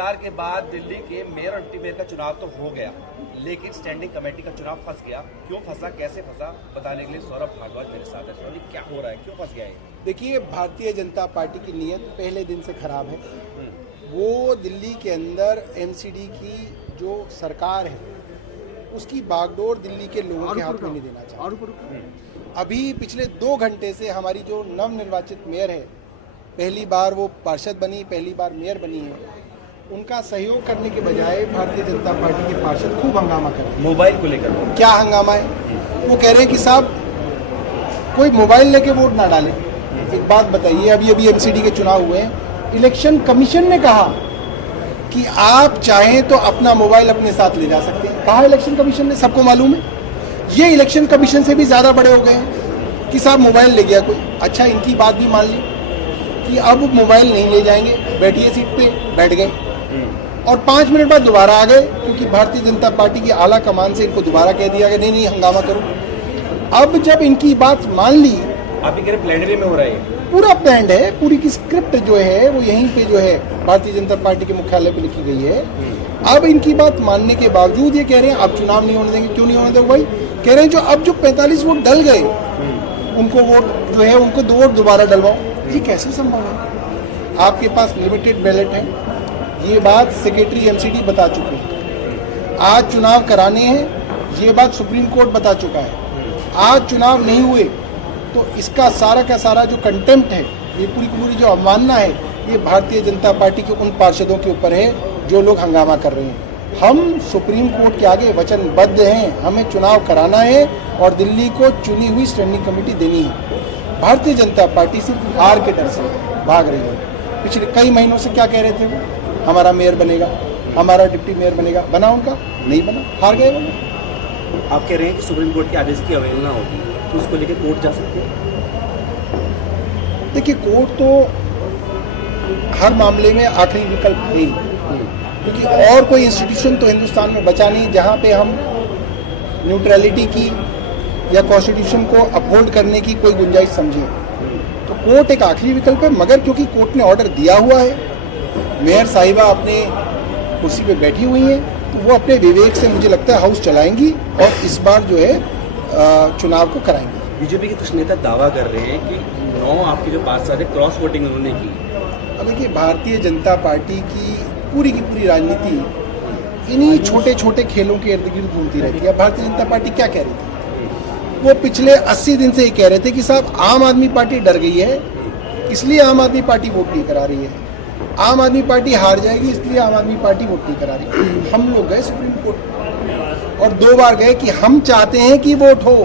2000 के बाद दिल्ली के मेयर और डिप्टी मेयर का चुनाव तो हो गया, लेकिन स्टैंडिंग कमेटी का चुनाव फंस गया। क्यों फंसा, कैसे फंसा, बताने के लिए सौरभ भारद्वाज मेरे साथ है। सौरभ, क्या हो रहा है, क्यों फंस गया है? देखिए, भारतीय जनता पार्टी की नीयत पहले दिन से खराब है। वो दिल्ली के अंदर एमसीडी की जो सरकार है उसकी बागडोर दिल्ली के लोगों के हाथ में नहीं देना चाहते। अभी पिछले 2 घंटे से हमारी जो नवनिर्वाचित मेयर है, पहली बार वो पार्षद बनी, पहली बार मेयर बनी है, उनका सहयोग करने के बजाय भारतीय जनता पार्टी के पार्षद खूब हंगामा कर रहे हैं। मोबाइल को लेकर क्या हंगामा है? वो कह रहे हैं कि साहब कोई मोबाइल लेके वोट ना डाले। एक बात बताइए, अभी एमसीडी के चुनाव हुए हैं, इलेक्शन कमीशन ने कहा कि आप चाहें तो अपना मोबाइल अपने साथ ले जा सकते हैं। कहा इलेक्शन कमीशन ने, सबको मालूम है। ये इलेक्शन कमीशन से भी ज़्यादा बड़े हो गए हैं कि साहब मोबाइल ले गया कोई। अच्छा, इनकी बात भी मान ली कि अब मोबाइल नहीं ले जाएंगे, बैठिए सीट पे, बैठ गए और 5 मिनट बाद दोबारा आ गए, क्योंकि भारतीय जनता पार्टी की आला कमान से इनको दोबारा कह दिया कि नहीं हंगामा करो। अब जब इनकी बात मान ली, आप ही कह रहे प्लेनरी में हो रहा है, पूरा प्लान है, पूरी की स्क्रिप्ट जो है वो यहीं पे जो है भारतीय जनता पार्टी के मुख्यालय पे लिखी गई है। अब इनकी बात मानने के बावजूद ये कह रहे हैं अब चुनाव नहीं होने देंगे। क्यों नहीं होने देंगे भाई? कह रहे हैं जो 45 वोट डल गए उनको वोट जो है उनको 2 वोट दोबारा डलवाओ। ये कैसे संभव है? आपके पास लिमिटेड बैलेट है, ये बात सेक्रेटरी एमसीडी बता चुके हैं। आज चुनाव कराने हैं, ये बात सुप्रीम कोर्ट बता चुका है। आज चुनाव नहीं हुए तो इसका सारा का सारा जो कंटेम्प्ट है, ये पूरी जो अवमानना है, ये भारतीय जनता पार्टी के उन पार्षदों के ऊपर है जो लोग हंगामा कर रहे हैं। हम सुप्रीम कोर्ट के आगे वचनबद्ध हैं, हमें चुनाव कराना है और दिल्ली को चुनी हुई स्टैंडिंग कमेटी देनी है। भारतीय जनता पार्टी सिर्फ हार के डर से भाग रही है। पिछले कई महीनों से क्या कह रहे थे वो, हमारा मेयर बनेगा, हमारा डिप्टी मेयर बनेगा, बना उनका नहीं बना, हार गए वो। आप कह रहे हैं कि सुप्रीम कोर्ट के आदेश की अवहेलना होगी तो उसको लेकर कोर्ट जा सकते हैं? देखिए, कोर्ट तो हर मामले में आखिरी विकल्प है, क्योंकि और कोई इंस्टीट्यूशन तो हिंदुस्तान में बचा नहीं जहां पे हम न्यूट्रलिटी की या कॉन्स्टिट्यूशन को अपहोल्ड करने की कोई गुंजाइश समझें। तो कोर्ट एक आखिरी विकल्प है, मगर क्योंकि कोर्ट ने ऑर्डर दिया हुआ है, मेयर साहिबा अपने कुर्सी पे बैठी हुई हैं, तो वो अपने विवेक से मुझे लगता है हाउस चलाएंगी और इस बार जो है चुनाव को कराएंगे। बीजेपी के कुछ नेता दावा कर रहे हैं कि 9 आपके जो 5 सारे क्रॉस वोटिंग उन्होंने की। अब देखिए, भारतीय जनता पार्टी की पूरी राजनीति इन्हीं छोटे छोटे खेलों के इर्द गिर्द घूमती रहती है। भारतीय जनता पार्टी क्या कह रही थी? वो पिछले 80 दिन से ये कह रहे थे कि साहब आम आदमी पार्टी डर गई है, इसलिए आम आदमी पार्टी वोट नहीं करा रही है। आम आदमी पार्टी हार जाएगी, इसलिए आम आदमी पार्टी वोट नहीं करा रही है। हम लोग गए सुप्रीम कोर्ट और 2 बार गए कि हम चाहते हैं कि वोट हो,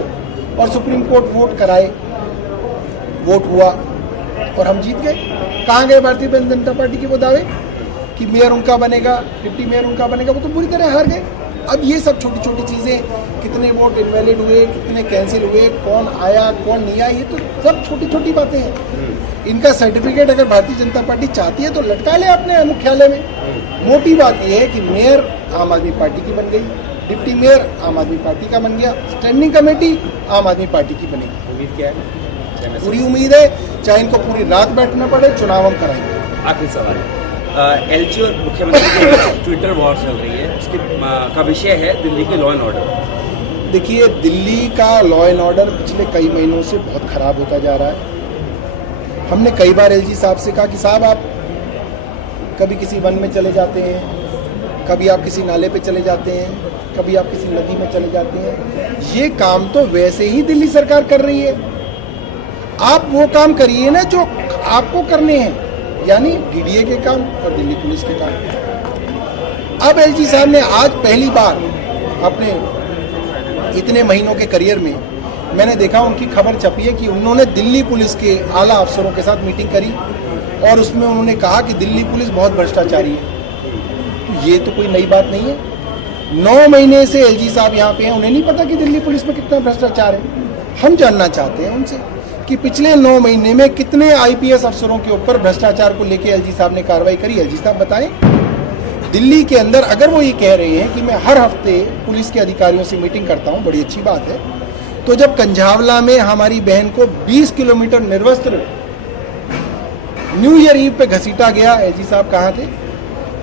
और सुप्रीम कोर्ट वोट कराए, वोट हुआ और हम जीत गए। कहाँ गए भारतीय जनता पार्टी के वो दावे कि मेयर उनका बनेगा, डिप्टी मेयर उनका बनेगा? वो तो पूरी तरह हार गए। अब ये सब छोटी छोटी चीज़ें, कितने वोट इनवैलिड हुए, कितने कैंसिल हुए, कौन आया कौन नहीं आया, ये तो सब छोटी छोटी बातें हैं। इनका सर्टिफिकेट अगर भारतीय जनता पार्टी चाहती है तो लटका ले अपने मुख्यालय में। मोटी बात यह है कि मेयर आम आदमी पार्टी की बन गई, डिप्टी मेयर आम आदमी पार्टी का बन गया, स्टैंडिंग कमेटी आम आदमी पार्टी की बनेगी। उम्मीद क्या है? पूरी उम्मीद है, चाहे इनको पूरी रात बैठना पड़े, चुनाव हम कराएंगे। आखिरी सवाल, एलजी और मुख्यमंत्री की ट्विटर वॉर चल रही है, उसके का विषय है दिल्ली के लॉ एंड ऑर्डर। देखिए, दिल्ली का लॉ एंड ऑर्डर पिछले कई महीनों से बहुत खराब होता जा रहा है। हमने कई बार एलजी साहब से कहा कि साहब आप कभी किसी वन में चले जाते हैं, कभी आप किसी नाले पे चले जाते हैं, कभी आप किसी नदी में चले जाते हैं। ये काम तो वैसे ही दिल्ली सरकार कर रही है, आप वो काम करिए ना जो आपको करने हैं, यानी डीडीए के काम और दिल्ली पुलिस के काम। अब एलजी साहब ने आज पहली बार अपने इतने महीनों के करियर में मैंने देखा, उनकी खबर छपी है कि उन्होंने दिल्ली पुलिस के आला अफसरों के साथ मीटिंग करी और उसमें उन्होंने कहा कि दिल्ली पुलिस बहुत भ्रष्टाचारी है। तो ये तो कोई नई बात नहीं है। 9 महीने से एलजी साहब यहाँ पे हैं, उन्हें नहीं पता कि दिल्ली पुलिस में कितना भ्रष्टाचार है। हम जानना चाहते हैं उनसे कि पिछले 9 महीने में कितने आईपीएस अफसरों के ऊपर भ्रष्टाचार को लेकर एलजी साहब ने कार्रवाई करी। एलजी साहब बताएं। दिल्ली के अंदर अगर वो ये कह रहे हैं कि मैं हर हफ्ते पुलिस के अधिकारियों से मीटिंग करता हूँ, बड़ी अच्छी बात है, तो जब कंझावला में हमारी बहन को 20 किलोमीटर निर्वस्त्र न्यू ईयर ईव पे घसीटा गया, एलजी साहब कहाँ थे?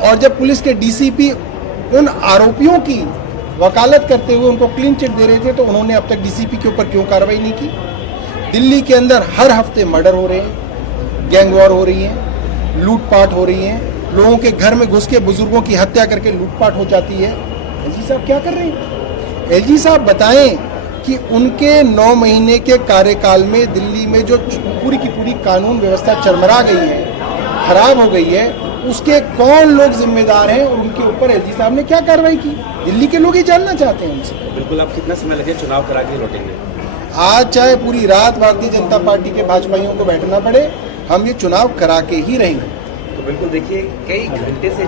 और जब पुलिस के डीसीपी उन आरोपियों की वकालत करते हुए उनको क्लीन चिट दे रहे थे तो उन्होंने अब तक डीसीपी के ऊपर क्यों कार्रवाई नहीं की? दिल्ली के अंदर हर हफ्ते मर्डर हो रहे हैं, गैंग वॉर हो रही है, लूटपाट हो रही है, लोगों के घर में घुस के बुजुर्गों की हत्या करके लूटपाट हो जाती है। एलजी साहब क्या कर रहे हैं? एलजी साहब बताएं कि उनके 9 महीने के कार्यकाल में दिल्ली में जो पूरी की पूरी कानून व्यवस्था चरमरा गई है, खराब हो गई है, उसके कौन लोग जिम्मेदार हैं और उनके ऊपर एलजी साहब ने क्या कार्रवाई की? दिल्ली के लोग ही जानना चाहते हैं उनसे। बिल्कुल, आप कितना समय लगे चुनाव करा के लौटेंगे? आज चाहे पूरी रात भारतीय जनता पार्टी के भाजपाइयों को बैठना पड़े, हम ये चुनाव करा के ही रहेंगे। तो बिल्कुल देखिए, कई घंटे से